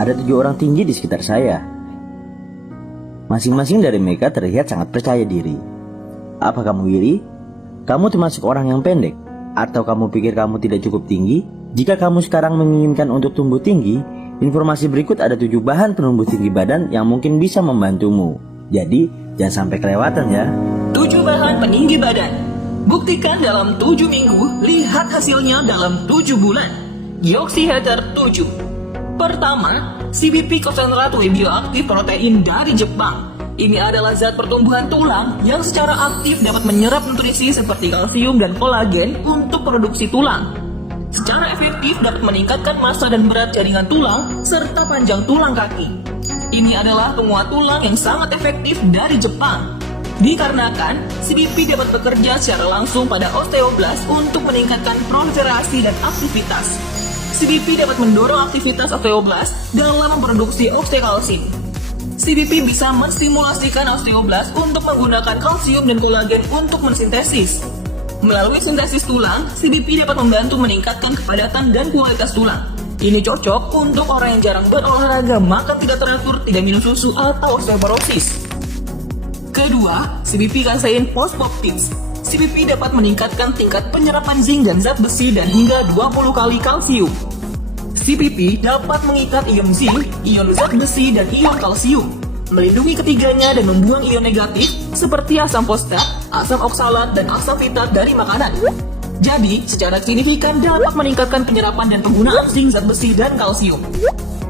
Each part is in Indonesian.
ada 7 orang tinggi di sekitar saya. Masing-masing dari mereka terlihat sangat percaya diri. Apa kamu iri? Kamu termasuk orang yang pendek? Atau kamu pikir kamu tidak cukup tinggi? Jika kamu sekarang menginginkan untuk tumbuh tinggi, informasi berikut ada 7 bahan penumbuh tinggi badan yang mungkin bisa membantumu. Jadi, jangan sampai kelewatan ya. 7 bahan peninggi badan. Buktikan dalam 7 minggu, lihat hasilnya dalam 7 bulan. Gyoxyheather 7. Pertama, CBP konsentrat whey bioaktif protein dari Jepang. Ini adalah zat pertumbuhan tulang yang secara aktif dapat menyerap nutrisi seperti kalsium dan kolagen untuk produksi tulang. Secara efektif dapat meningkatkan massa dan berat jaringan tulang serta panjang tulang kaki. Ini adalah penguat tulang yang sangat efektif dari Jepang. Dikarenakan CBP dapat bekerja secara langsung pada osteoblast untuk meningkatkan proliferasi dan aktivitas. CBP dapat mendorong aktivitas osteoblast dalam memproduksi osteokalsin. CBP bisa menstimulasikan osteoblast untuk menggunakan kalsium dan kolagen untuk mensintesis. Melalui sintesis tulang, CBP dapat membantu meningkatkan kepadatan dan kualitas tulang. Ini cocok untuk orang yang jarang berolahraga, makan tidak teratur, tidak minum susu, atau osteoporosis. Kedua, CBP Casein Phosphotics. CBP dapat meningkatkan tingkat penyerapan zinc dan zat besi dan hingga 20 kali kalsium. CBP dapat mengikat ion zinc, ion zat besi, dan ion kalsium, melindungi ketiganya dan membuang ion negatif seperti asam fosfat, asam oksalat, dan asam fitat dari makanan. Jadi, secara signifikan dapat meningkatkan penyerapan dan penggunaan zinc, zat besi, dan kalsium.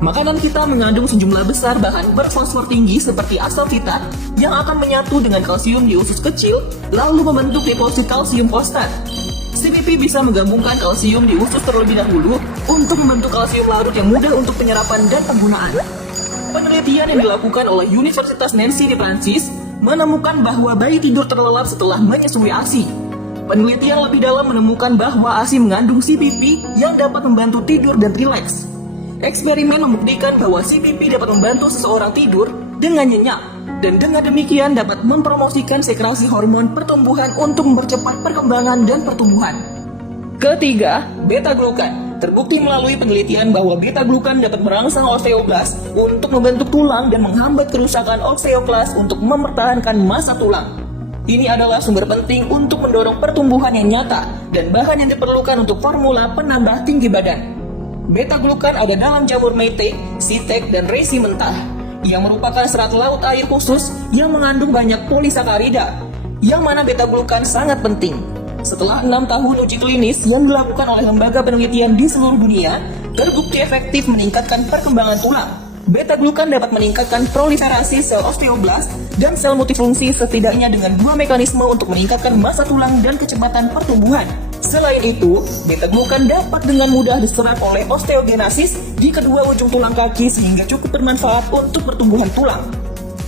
Makanan kita mengandung sejumlah besar bahan berfosfor tinggi seperti asam fitat yang akan menyatu dengan kalsium di usus kecil lalu membentuk deposit kalsium fosfat. CBP bisa menggabungkan kalsium di usus terlebih dahulu untuk membentuk kalsium larut yang mudah untuk penyerapan dan penggunaan. Penelitian yang dilakukan oleh Universitas Nancy di Prancis menemukan bahwa bayi tidur terlelap setelah menyusui ASI. Penelitian lebih dalam menemukan bahwa ASI mengandung CBP yang dapat membantu tidur dan rileks. Eksperimen membuktikan bahwa CBP dapat membantu seseorang tidur dengan nyenyak, dan dengan demikian dapat mempromosikan sekresi hormon pertumbuhan untuk mempercepat perkembangan dan pertumbuhan. Ketiga, beta-glukan. Terbukti melalui penelitian bahwa beta-glukan dapat merangsang osteoblast untuk membentuk tulang dan menghambat kerusakan osteoklas untuk mempertahankan massa tulang. Ini adalah sumber penting untuk mendorong pertumbuhan yang nyata dan bahan yang diperlukan untuk formula penambah tinggi badan. Beta-glukan ada dalam jamur mete, sitek, dan resi mentah, yang merupakan serat laut air khusus yang mengandung banyak polisakarida, yang mana beta-glukan sangat penting. Setelah 6 tahun uji klinis yang dilakukan oleh lembaga penelitian di seluruh dunia, terbukti efektif meningkatkan perkembangan tulang. Beta-glukan dapat meningkatkan proliferasi sel osteoblast dan sel multifungsi setidaknya dengan 2 mekanisme untuk meningkatkan massa tulang dan kecepatan pertumbuhan. Selain itu, beta-glukan dapat dengan mudah diserap oleh osteogenesis di kedua ujung tulang kaki sehingga cukup bermanfaat untuk pertumbuhan tulang.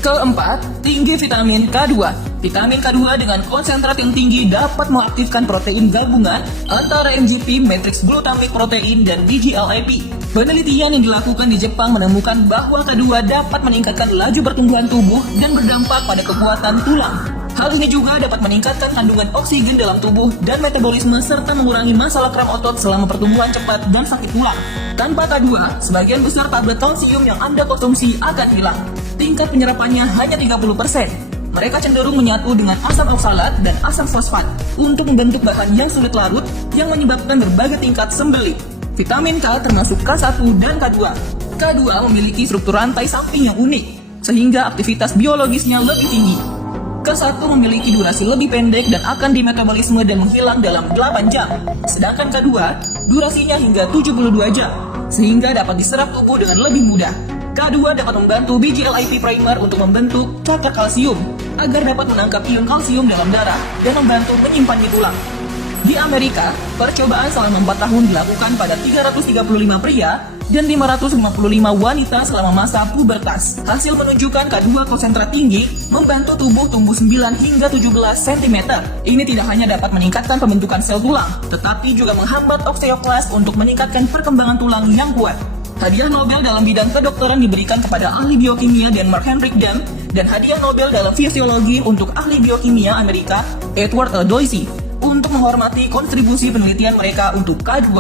Keempat, tinggi vitamin K2. Vitamin K2 dengan konsentrat yang tinggi dapat mengaktifkan protein gabungan antara MGP, matrix glutamic protein, dan BGLAP. Penelitian yang dilakukan di Jepang menemukan bahwa K2 dapat meningkatkan laju pertumbuhan tubuh dan berdampak pada kekuatan tulang. Hal ini juga dapat meningkatkan kandungan oksigen dalam tubuh dan metabolisme serta mengurangi masalah kram otot selama pertumbuhan cepat dan sakit tulang. Tanpa K2, sebagian besar tablet kalsium yang Anda konsumsi akan hilang. Tingkat penyerapannya hanya 30%. Mereka cenderung menyatu dengan asam oksalat dan asam fosfat untuk membentuk bahan yang sulit larut yang menyebabkan berbagai tingkat sembelit. Vitamin K termasuk K1 dan K2. K2 memiliki struktur rantai samping yang unik, sehingga aktivitas biologisnya lebih tinggi. K1 memiliki durasi lebih pendek dan akan dimetabolisme dan menghilang dalam 8 jam. Sedangkan K2, durasinya hingga 72 jam, sehingga dapat diserap tubuh dengan lebih mudah. K2 dapat membantu BGLAP primer untuk membentuk cakar kalsium, agar dapat menangkap ion kalsium dalam darah dan membantu menyimpan di tulang. Di Amerika, percobaan selama 4 tahun dilakukan pada 335 pria dan 555 wanita selama masa pubertas. Hasil menunjukkan K2 konsentrat tinggi membantu tubuh tumbuh 9 hingga 17 cm. Ini tidak hanya dapat meningkatkan pembentukan sel tulang, tetapi juga menghambat osteoklas untuk meningkatkan perkembangan tulang yang kuat. Hadiah Nobel dalam bidang kedokteran diberikan kepada ahli biokimia Denmark Henrik Dam dan hadiah Nobel dalam fisiologi untuk ahli biokimia Amerika Edward L. Doisy untuk menghormati kontribusi penelitian mereka untuk K2.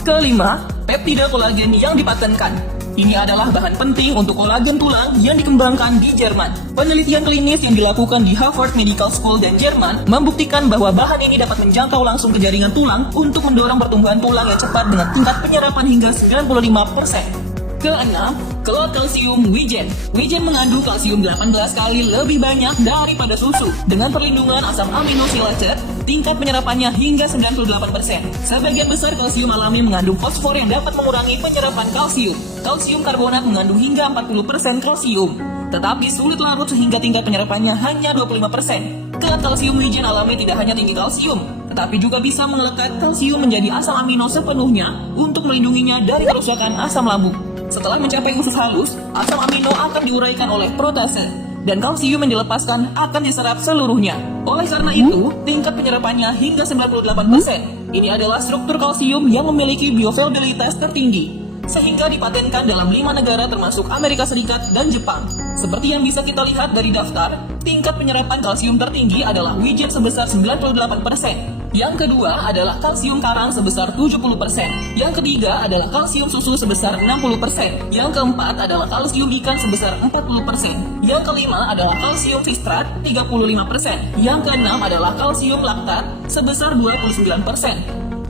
Kelima, peptida kolagen yang dipatenkan. Ini adalah bahan penting untuk kolagen tulang yang dikembangkan di Jerman. Penelitian klinis yang dilakukan di Harvard Medical School dan Jerman membuktikan bahwa bahan ini dapat menjangkau langsung ke jaringan tulang untuk mendorong pertumbuhan tulang yang cepat dengan tingkat penyerapan hingga 95%. Keenam, kelor kalsium wijen. Wijen mengandung kalsium 18 kali lebih banyak daripada susu. Dengan perlindungan asam amino silacer, tingkat penyerapannya hingga 98%. Sebagian besar kalsium alami mengandung fosfor yang dapat mengurangi penyerapan kalsium. Kalsium karbonat mengandung hingga 40% kalsium, tetapi sulit larut sehingga tingkat penyerapannya hanya 25%. Kelat kalsium wijen alami tidak hanya tinggi kalsium, tetapi juga bisa mengelekat kalsium menjadi asam amino sepenuhnya untuk melindunginya dari kerusakan asam lambung. Setelah mencapai usus halus, asam amino akan diuraikan oleh protase, dan kalsium yang dilepaskan akan diserap seluruhnya. Oleh karena itu, tingkat penyerapannya hingga 98%. Ini adalah struktur kalsium yang memiliki bioavailabilitas tertinggi, sehingga dipatenkan dalam 5 negara termasuk Amerika Serikat dan Jepang. Seperti yang bisa kita lihat dari daftar, tingkat penyerapan kalsium tertinggi adalah wijen sebesar 98%. Yang kedua adalah kalsium karang sebesar 70%. Yang ketiga adalah kalsium susu sebesar 60%. Yang keempat adalah kalsium ikan sebesar 40%. Yang kelima adalah kalsium sistrat 35%. Yang keenam adalah kalsium laktat sebesar 29%.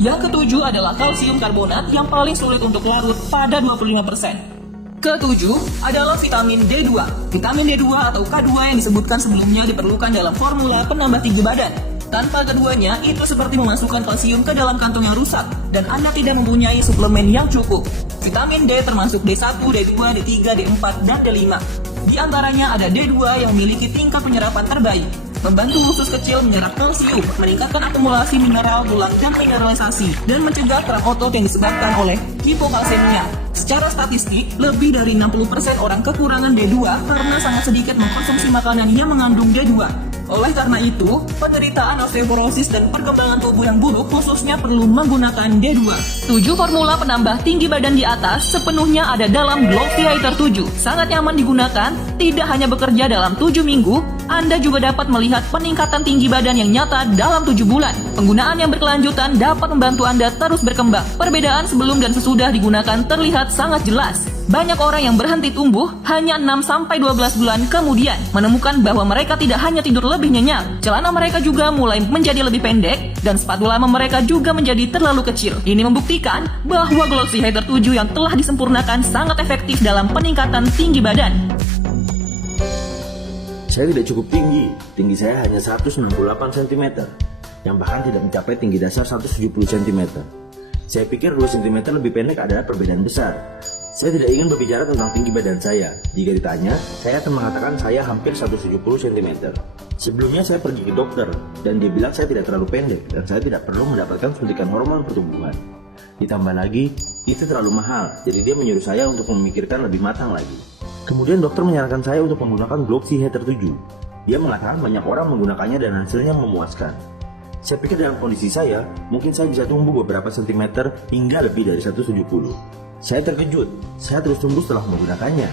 Yang ketujuh adalah kalsium karbonat yang paling sulit untuk larut pada 25%. Ketujuh adalah vitamin D2. Vitamin D2 atau K2 yang disebutkan sebelumnya diperlukan dalam formula penambah tinggi badan. Tanpa keduanya, itu seperti memasukkan kalsium ke dalam kantong yang rusak, dan Anda tidak mempunyai suplemen yang cukup. Vitamin D termasuk D1, D2, D3, D4, dan D5. Di antaranya ada D2 yang memiliki tingkat penyerapan terbaik, membantu usus kecil menyerap kalsium, meningkatkan akumulasi mineral tulang dan mineralisasi, dan mencegah kerak otot yang disebabkan oleh hipokalsemia. Secara statistik, lebih dari 60% orang kekurangan D2 karena sangat sedikit mengkonsumsi makanan yang mengandung D2. Oleh karena itu, penderitaan osteoporosis dan perkembangan tubuh yang buruk khususnya perlu menggunakan D2. 7 formula penambah tinggi badan di atas sepenuhnya ada dalam Gloxiator 7. Sangat nyaman digunakan, tidak hanya bekerja dalam 7 minggu, Anda juga dapat melihat peningkatan tinggi badan yang nyata dalam 7 bulan. Penggunaan yang berkelanjutan dapat membantu Anda terus berkembang. Perbedaan sebelum dan sesudah digunakan terlihat sangat jelas. Banyak orang yang berhenti tumbuh hanya 6-12 bulan kemudian menemukan bahwa mereka tidak hanya tidur lebih nyenyak, celana mereka juga mulai menjadi lebih pendek, dan sepatu lama mereka juga menjadi terlalu kecil. Ini membuktikan bahwa Gloxiator 7 yang telah disempurnakan sangat efektif dalam peningkatan tinggi badan. Saya tidak cukup tinggi saya hanya 168 cm, yang bahkan tidak mencapai tinggi dasar 170 cm. Saya pikir 2 cm lebih pendek adalah perbedaan besar. Saya tidak ingin berbicara tentang tinggi badan saya. Jika ditanya, saya akan mengatakan saya hampir 170 cm. Sebelumnya saya pergi ke dokter, dan dia bilang saya tidak terlalu pendek, dan saya tidak perlu mendapatkan suntikan hormon pertumbuhan. Ditambah lagi, itu terlalu mahal, jadi dia menyuruh saya untuk memikirkan lebih matang lagi. Kemudian dokter menyarankan saya untuk menggunakan Gloxiator 7. Dia mengatakan banyak orang menggunakannya dan hasilnya memuaskan. Saya pikir dalam kondisi saya, mungkin saya bisa tumbuh beberapa sentimeter hingga lebih dari 170. Saya terkejut, saya terus tumbuh setelah menggunakannya.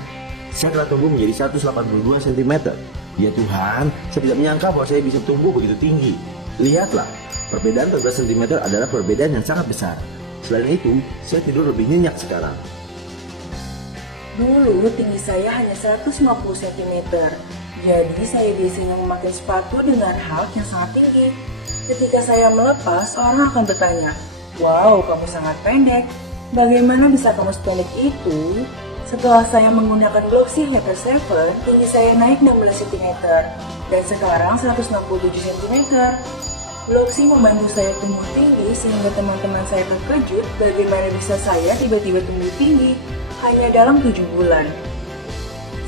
Saya telah tumbuh menjadi 182 cm. Ya Tuhan, saya tidak menyangka bahwa saya bisa tumbuh begitu tinggi. Lihatlah, perbedaan 13 cm adalah perbedaan yang sangat besar. Selain itu, saya tidur lebih nyenyak sekarang. Dulu tinggi saya hanya 150 cm, jadi saya biasanya memakai sepatu dengan height yang sangat tinggi. Ketika saya melepas, orang akan bertanya, "Wow, kamu sangat pendek. Bagaimana bisa kamu sependek itu?" Setelah saya menggunakan Gloxiator 7, tinggi saya naik 16 cm, dan sekarang 167 cm. Gloxi membantu saya tumbuh tinggi sehingga teman-teman saya terkejut bagaimana bisa saya tiba-tiba tumbuh tinggi hanya dalam 7 bulan.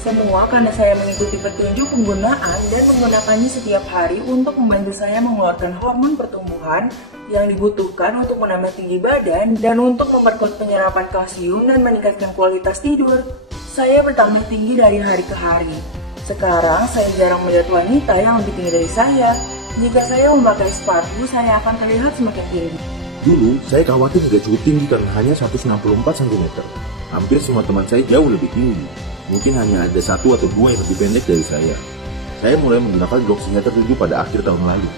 Semua karena saya mengikuti petunjuk penggunaan dan menggunakannya setiap hari untuk membantu saya mengeluarkan hormon pertumbuhan yang dibutuhkan untuk menambah tinggi badan dan untuk memperkuat penyerapan kalsium dan meningkatkan kualitas tidur. Saya bertambah tinggi dari hari ke hari. Sekarang saya jarang melihat wanita yang lebih tinggi dari saya. Jika saya memakai sepatu, saya akan terlihat semakin tinggi. Dulu, saya khawatir tidak cukup tinggi karena hanya 164 cm. Hampir semua teman saya jauh lebih tinggi. Mungkin hanya ada 1 atau 2 yang lebih pendek dari saya. Saya mulai menggunakan Gloxiator 7 pada akhir tahun lalu.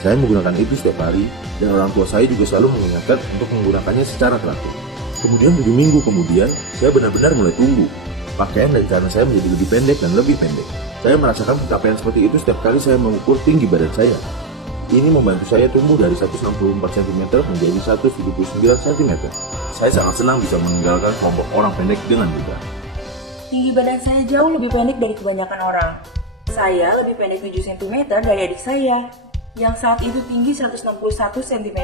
Saya menggunakan itu setiap hari, dan orang tua saya juga selalu mengingatkan untuk menggunakannya secara teratur. Kemudian 7 minggu kemudian, saya benar-benar mulai tumbuh. Pakaian dan celana saya menjadi lebih pendek dan lebih pendek. Saya merasakan pencapaian seperti itu setiap kali saya mengukur tinggi badan saya. Ini membantu saya tumbuh dari 164 cm menjadi 179 cm. Saya sangat senang bisa meninggalkan kelompok orang pendek dengan mudah. Tinggi badan saya jauh lebih pendek dari kebanyakan orang. Saya lebih pendek 7 cm dari adik saya, yang saat itu tinggi 161 cm.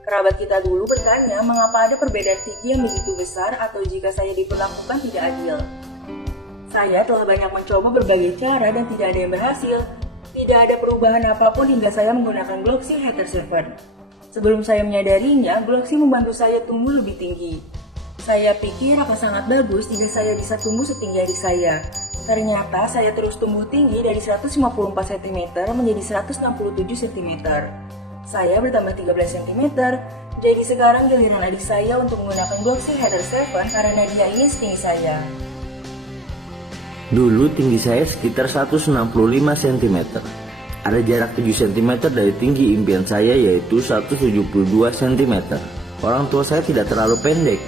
Kerabat kita dulu bertanya mengapa ada perbedaan tinggi yang begitu besar atau jika saya diperlakukan tidak adil. Saya telah banyak mencoba berbagai cara dan tidak ada yang berhasil. Tidak ada perubahan apapun hingga saya menggunakan Gloxy Hater 7. Sebelum saya menyadarinya, Gloxy membantu saya tumbuh lebih tinggi. Saya pikir akan sangat bagus jika saya bisa tumbuh setinggi adik saya. Ternyata saya terus tumbuh tinggi dari 154 cm menjadi 167 cm. Saya bertambah 13 cm, jadi sekarang giliran adik saya untuk menggunakan Gloxy Hater 7 karena dia ingin setinggi saya. Dulu tinggi saya sekitar 165 cm. Ada jarak 7 cm dari tinggi impian saya yaitu 172 cm. Orang tua saya tidak terlalu pendek.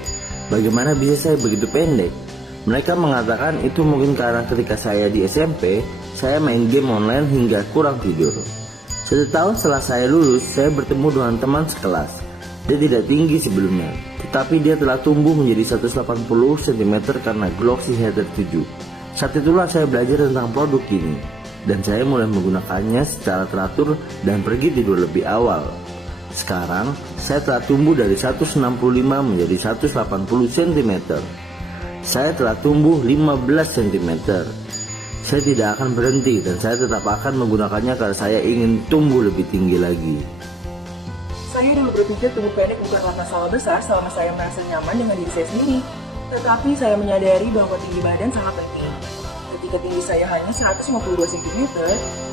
Bagaimana bisa saya begitu pendek? Mereka mengatakan itu mungkin karena ketika saya di SMP, saya main game online hingga kurang tidur. 1 tahun setelah saya lulus, saya bertemu dengan teman sekelas. Dia tidak tinggi sebelumnya, tetapi dia telah tumbuh menjadi 180 cm karena Gloxy Hater 7. Saat itulah saya belajar tentang produk ini, dan saya mulai menggunakannya secara teratur dan pergi tidur lebih awal. Sekarang, saya telah tumbuh dari 165 menjadi 180 cm. Saya telah tumbuh 15 cm. Saya tidak akan berhenti dan saya tetap akan menggunakannya karena saya ingin tumbuh lebih tinggi lagi. Saya dulu berpikir tumbuh pendek bukanlah masalah besar selama saya merasa nyaman dengan diri saya sendiri. Tetapi saya menyadari bahwa tinggi badan sangat penting. Ketika tinggi saya hanya 152 cm,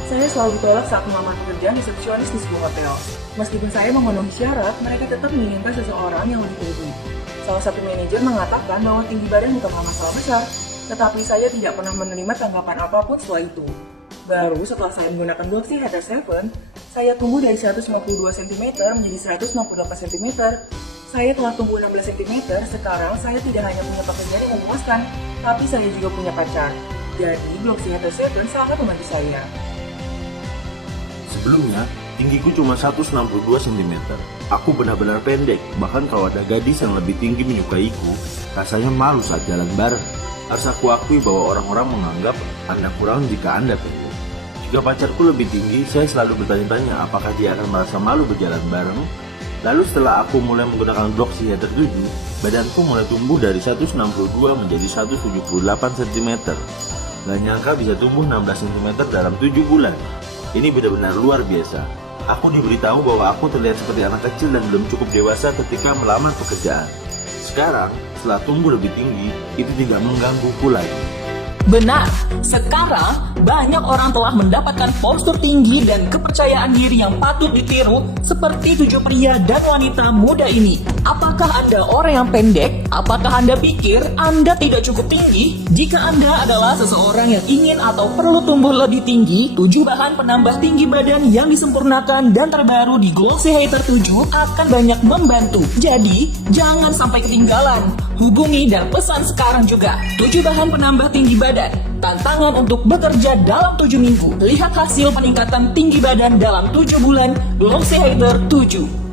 saya selalu ditolak saat melamar pekerjaan resepsionis di sebuah hotel. Meskipun saya memenuhi syarat, mereka tetap menginginkan seseorang yang lebih tinggi. Salah satu manajer mengatakan bahwa tinggi badan bukanlah masalah besar, tetapi saya tidak pernah menerima tanggapan apapun setelah itu. Baru setelah saya menggunakan Gloxy Hater 7, saya tumbuh dari 152 cm menjadi 168 cm. Saya telah tumbuh 16 cm, sekarang saya tidak hanya punya pekerjaan yang memuaskan, tapi saya juga punya pacar. Jadi Gloxy Hater 7 sangat membantu saya. Sebelumnya, tinggiku cuma 162 cm. Aku benar-benar pendek, bahkan kalau ada gadis yang lebih tinggi menyukaiku, rasanya malu saat jalan bareng. Harus aku akui bahwa orang-orang menganggap Anda kurang jika Anda pendek. Jika pacarku lebih tinggi, saya selalu bertanya-tanya apakah dia akan merasa malu berjalan bareng. Lalu setelah aku mulai menggunakan Gloxy Hater 7, badanku mulai tumbuh dari 162 menjadi 178 cm. Gak nyangka bisa tumbuh 16 cm dalam 7 bulan. Ini benar-benar luar biasa. Aku diberitahu bahwa aku terlihat seperti anak kecil dan belum cukup dewasa ketika melamar pekerjaan. Sekarang, setelah tumbuh lebih tinggi, itu tidak menggangguku lagi. Benar, sekarang banyak orang telah mendapatkan postur tinggi dan kepercayaan diri yang patut ditiru seperti 7 pria dan wanita muda ini. Apakah Anda orang yang pendek? Apakah Anda pikir Anda tidak cukup tinggi? Jika Anda adalah seseorang yang ingin atau perlu tumbuh lebih tinggi, 7 bahan penambah tinggi badan yang disempurnakan dan terbaru di Gloxy Hater 7 akan banyak membantu. Jadi, jangan sampai ketinggalan. Hubungi dan pesan sekarang juga. 7 bahan penambah tinggi badan. Tantangan untuk bekerja dalam 7 minggu. Lihat hasil peningkatan tinggi badan dalam 7 bulan Gloxy Hater 7.